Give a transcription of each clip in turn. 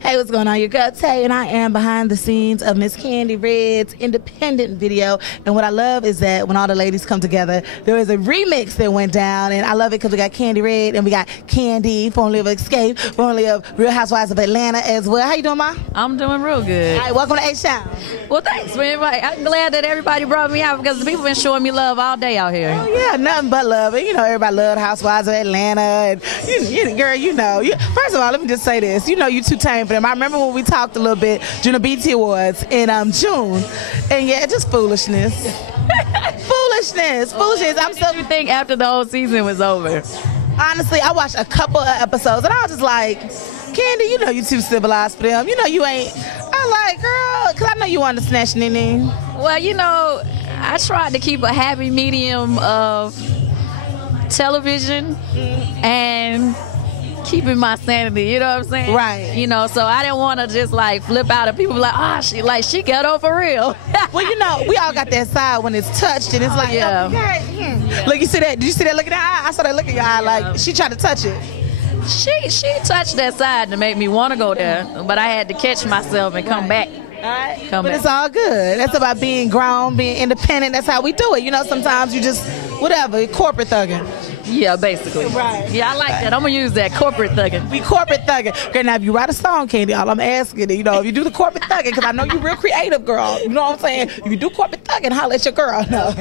Hey, what's going on? Your girl Tay, and I am behind the scenes of Miss Kandi Red's independent video. And what I love is that when all the ladies come together, there is a remix that went down, and I love it because we got Kandi Red and we got Kandi, formerly of Escape, formerly of Real Housewives of Atlanta as well. How you doing, Ma? I'm doing real good. All right, welcome to H-Town. Well, thanks, man. I'm glad that everybody brought me out because the people been showing me love all day out here. Oh yeah, nothing but love. And you know, everybody loved Housewives of Atlanta, and girl, you know. First of all, let me just say this. You know, you too tame for them. I remember when we talked a little bit during the BT Awards in June, and yeah, just foolishness. Foolishness. I'm so. What did you think after the whole season was over? Honestly, I watched a couple of episodes, and I was just like, Kandi, you know you too civilized for them. You know you ain't. I'm like, girl, because I know you want to snatch Nene. Well, you know, I tried to keep a happy medium of television and keeping my sanity, you know what I'm saying? Right. You know, so I didn't want to just like flip out and people be like, oh, she ghetto for real. Well, you know, we all got that side when it's touched and it's like, yeah. Yeah. Look, you see that? Did you see that look in her eye? I saw that look in your eye, like she tried to touch it. She touched that side to make me want to go there, but I had to catch myself and come back. But it's all good. That's about being grown, being independent. That's how we do it. You know, sometimes you just, whatever, corporate thugging. Yeah, basically. Right. Yeah, I like that. I'm going to use that, corporate thugging. Be corporate thugging. Okay, now if you write a song, Kandi, all I'm asking is, you know, if you do the corporate thugging, because I know you're real creative, girl. You know what I'm saying? If you do corporate thugging, holla at your girl. No. All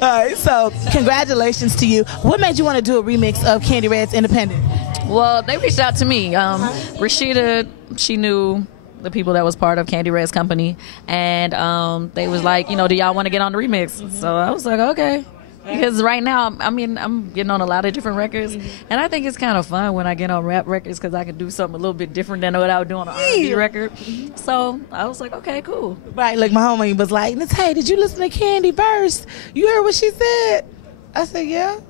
right, so congratulations to you. What made you want to do a remix of Kandi Red's Independent? Well, they reached out to me. Rashida, she knew the people that was part of Kandi Red's company, and they was like, you know, do y'all want to get on the remix? So I was like, okay. Because right now, I mean, I'm getting on a lot of different records, and I think it's kind of fun when I get on rap records because I can do something a little bit different than what I would do on an R&B record. So I was like, okay, cool. Right, like my homie was like, hey, did you listen to Kandi verse? You heard what she said? I said, yeah.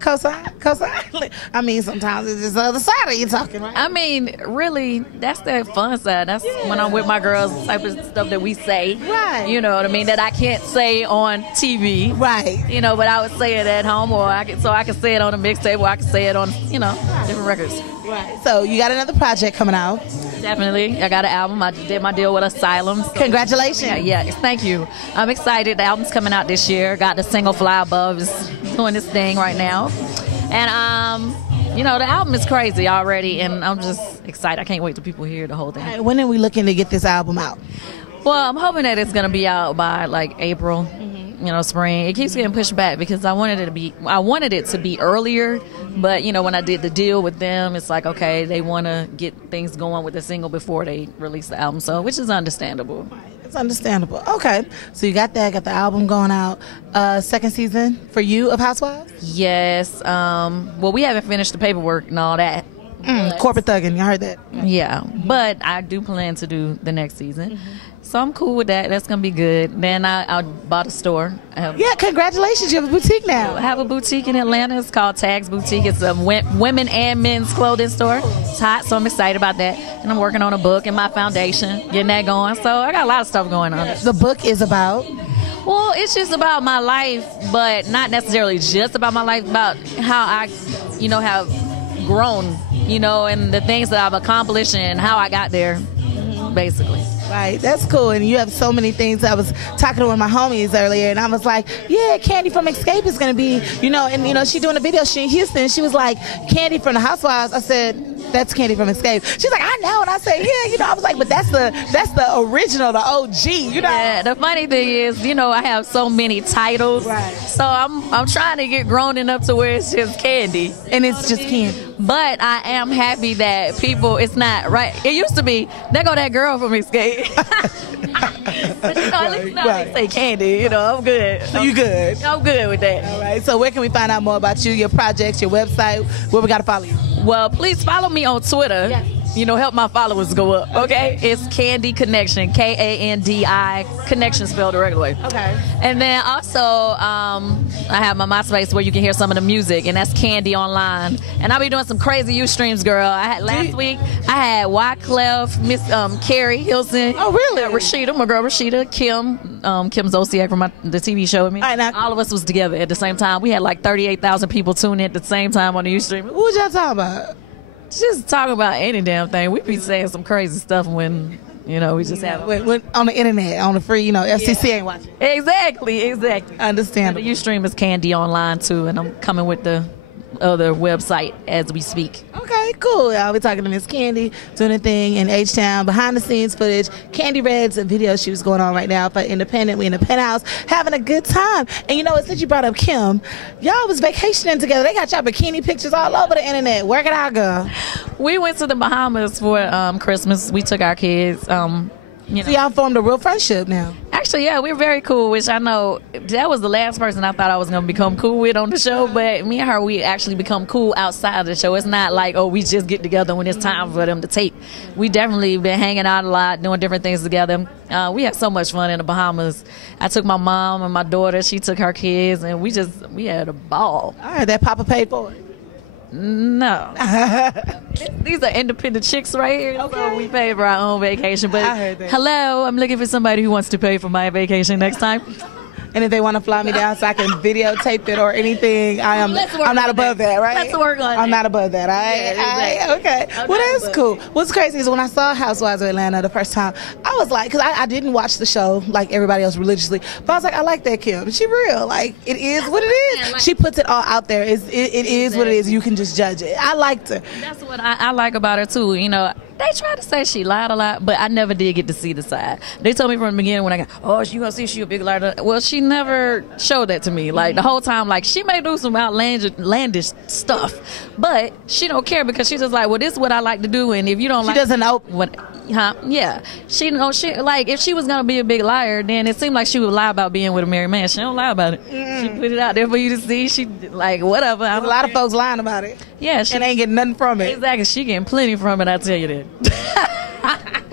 Cosign. I mean, sometimes it's just the other side of you talking, right? I mean, really, that's the fun side. That's when I'm with my girls, the type of stuff that we say. Right. You know what I mean? That I can't say on TV. Right. You know, but I would say it at home, or I can say it on a mixtape, or I can say it on, you know, different records. Right. So you got another project coming out. Definitely. I got an album. I did my deal with Asylum. So. Congratulations. Yeah, thank you. I'm excited. The album's coming out this year. Got the single Fly Above is doing this thing right now. And, you know, the album is crazy already, and I'm just excited. I can't wait till people hear the whole thing. Right, when are we looking to get this album out? Well, I'm hoping that it's going to be out by, like, April. You know, spring. It keeps getting pushed back because I wanted it to be earlier, but you know, when I did the deal with them, it's like, okay, they want to get things going with the single before they release the album, so which is understandable. It's understandable. Okay, so you got that, got the album going out. Second season for you of Housewives? Yes. Well, we haven't finished the paperwork and all that. Corporate thugging, you heard that? Yeah, but I do plan to do the next season. So I'm cool with that. That's going to be good. Then I bought a store. Yeah, congratulations. You have a boutique now. I have a boutique in Atlanta. It's called Tags Boutique. It's a women and men's clothing store. It's hot, so I'm excited about that. And I'm working on a book and my foundation, getting that going. So I got a lot of stuff going on. The book is about? Well, it's just about my life, but not necessarily just about my life, about how I, you know, have grown, you know, and the things that I've accomplished and how I got there, basically. Right, that's cool. And you have so many things. I was talking to one of my homies earlier, and I was like, yeah, Kandi from Escape is going to be, you know, and, you know, she doing a video, she in Houston. She was like, Kandi from the Housewives. I said, that's Kandi from Escape. She's like, I know. And I said, yeah, you know, I was like, but that's the original, the OG, you know. Yeah, the funny thing is, you know, I have so many titles. Right. So I'm trying to get grown enough to where it's just Kandi. And it's just Kandi. But I am happy that people, it's not, right? It used to be, there go that girl from Escape. But you know, at least now they say Kandi, you know, I'm good. So you good? I'm good with that. All right, so where can we find out more about you, your projects, your website, where we got to follow you? Well, please follow me on Twitter. Yes. You know, help my followers go up, okay? It's Kandi Connection, Kandi Connection spelled the regular way. Okay. And then also, I have my MySpace where you can hear some of the music, and that's Kandi Online. And I'll be doing some crazy Ustreams, girl. I had last week, I had Wyclef, Miss Carrie Hilson. Oh, really? Rashida, my girl Rashida, Kim Zolciak from the TV show with me. All of us was together at the same time. We had like 38,000 people tune in at the same time on the Ustream. What was y'all talking about? Just talk about any damn thing. We be saying some crazy stuff when, we just have when on the internet, on the free, FCC ain't watching. Exactly. Understandable. The Ustream is Kandi online too, and I'm coming with the other website as we speak. Okay, cool. Y'all, we're talking to Miss Kandi, doing a thing in H-Town, behind the scenes footage, Kandi Red's video shoots going on right now for Independent. We in the penthouse having a good time. And since you brought up Kim, y'all was vacationing together. They got y'all bikini pictures all over the internet. Work it out, girl. We went to the Bahamas for Christmas. We took our kids. So y'all formed a real friendship now. Actually, yeah, we're very cool, which I know that was the last person I thought I was going to become cool with on the show, but me and her, we actually become cool outside of the show. It's not like, we just get together when it's time for them to tape. We definitely been hanging out a lot, doing different things together. We had so much fun in the Bahamas. I took my mom and my daughter, she took her kids, and we had a ball. I heard that Papa paid for it. No. These are independent chicks right here, okay. So we pay for our own vacation. But I heard that. Hello, I'm looking for somebody who wants to pay for my vacation next time. And if they want to fly me down so I can videotape it or anything, I'm not above that, right? Let's work on it. I'm not above that. Okay. Well, that's cool. What's crazy is when I saw Housewives of Atlanta the first time, I was like, because I didn't watch the show like everybody else religiously, but I was like, I like that Kim. She real. Like, it is what it is. Like, she puts it all out there. It is what it is. You can just judge it. I liked her. That's what I like about her, too. They try to say she lied a lot, but I never did get to see the side. They told me from the beginning when I got, you gonna see she a big liar. Well, she never showed that to me. Like, the whole time, like, she may do some outlandish stuff, but she don't care because she's just like, well, this is what I like to do, and if you don't she doesn't know. Yeah. She like, if she was gonna be a big liar, then it seemed like she would lie about being with a married man. She don't lie about it. She put it out there for you to see. She, like, whatever. There's a lot of folks lying about it. Yeah. She ain't getting nothing from it. Exactly. She getting plenty from it, I tell you that.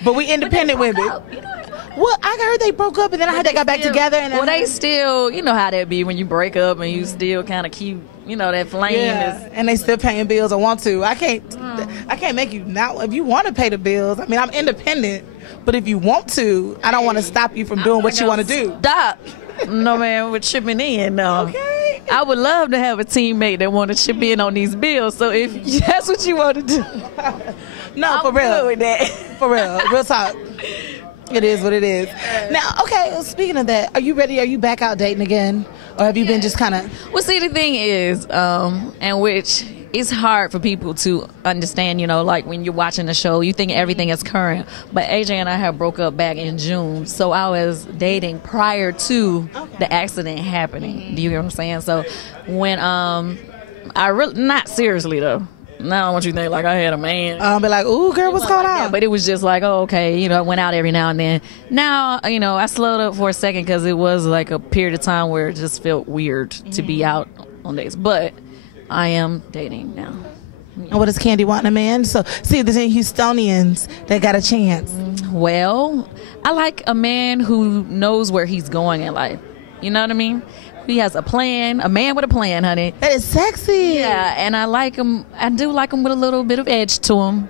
But we independent women. Well, I heard they broke up, and then I heard they got back together. And they still, how that be when you break up and you still kind of keep, that flame. Yeah, and they still paying bills or want to. I can't make you not. If you want to pay the bills, I mean, I'm independent, but if you want to, I don't want to stop you from doing what you want to do. Stop. No, man, we're chipping in. No. Okay. I would love to have a teammate that want to chip in on these bills. So if that's what you want to do. No, for real. Good with that. For real talk. It is what it is. Now, okay, speaking of that, are you ready? Are you back out dating again? Or have you been just kind of... Well, see, the thing is, and which it's hard for people to understand, like when you're watching the show, you think everything is current. But AJ and I have broke up back in June, so I was dating prior to the accident happening. Do you get what I'm saying? So when, I really, not seriously though. Now I don't want you to think like I had a man. I'll be like, ooh, girl, what's going on? But it was just like, oh, okay, I went out every now and then. Now, I slowed up for a second because it was like a period of time where it just felt weird to be out on dates. But I am dating now. And what does Kandi want in a man? So, see if there's any Houstonians that got a chance. Well, I like a man who knows where he's going in life. You know what I mean? He has a plan, a man with a plan, honey. That is sexy. Yeah, and I like him. I do like him with a little bit of edge to him,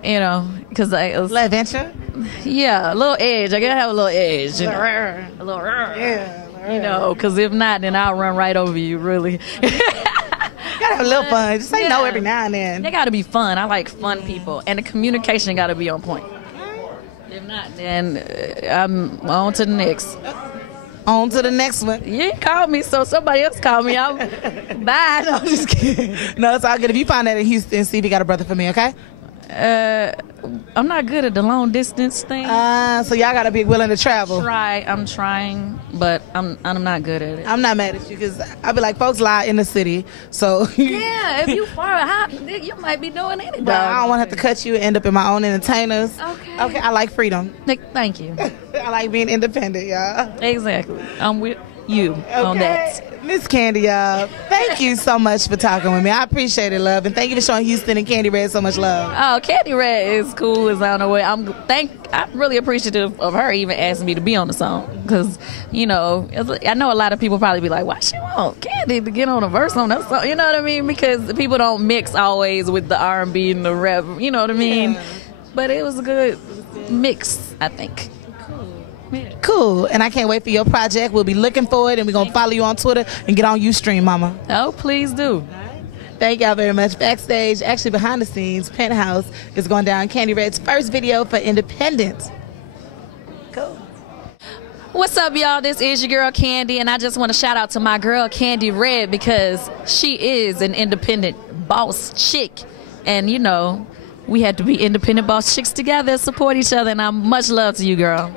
because a little adventure. Yeah, a little edge. I gotta have a little edge. A little. Yeah. Because if not, then I'll run right over you. Really. You gotta have a little fun. Just say no every now and then. They gotta be fun. I like fun people, and the communication gotta be on point. If not, then I'm on to the next. On to the next one. You ain't called me, so somebody else called me. I'm bye. No, I'm just kidding. No, it's all good. If you find that in Houston, see if you got a brother for me, okay? I'm not good at the long distance thing. So y'all gotta be willing to travel. I'm trying, but I'm not good at it. I'm not mad at you because I be like, folks lie in the city, so yeah. If you far, you might be doing anything. But I don't want to have to cut you and end up in my own entertainers. Okay. I like freedom. Thank you. I like being independent, y'all. Exactly. I'm with you on that. Miss Kandi, y'all. Thank you so much for talking with me. I appreciate it, love, and thank you for showing Houston and Kandi Red so much love. Oh, Kandi Red is cool as I don't know what. I'm really appreciative of her even asking me to be on the song because I know a lot of people probably be like, why she want Kandi to get on a verse on that song? You know what I mean? Because people don't mix always with the R&B and the rap. You know what I mean? Yeah. But it was a good mix, I think. Yeah. Cool, and I can't wait for your project. We'll be looking for it, and we're going to follow you on Twitter and get on Ustream, mama. Oh, please do. Thank y'all very much. Backstage, actually behind the scenes, Penthouse is going down. Kandi Red's first video for Independent. Cool. What's up, y'all? This is your girl Kandi, and I just want to shout out to my girl Kandi Red because she is an independent boss chick. And you know, we had to be independent boss chicks together, support each other, and I'm much love to you, girl.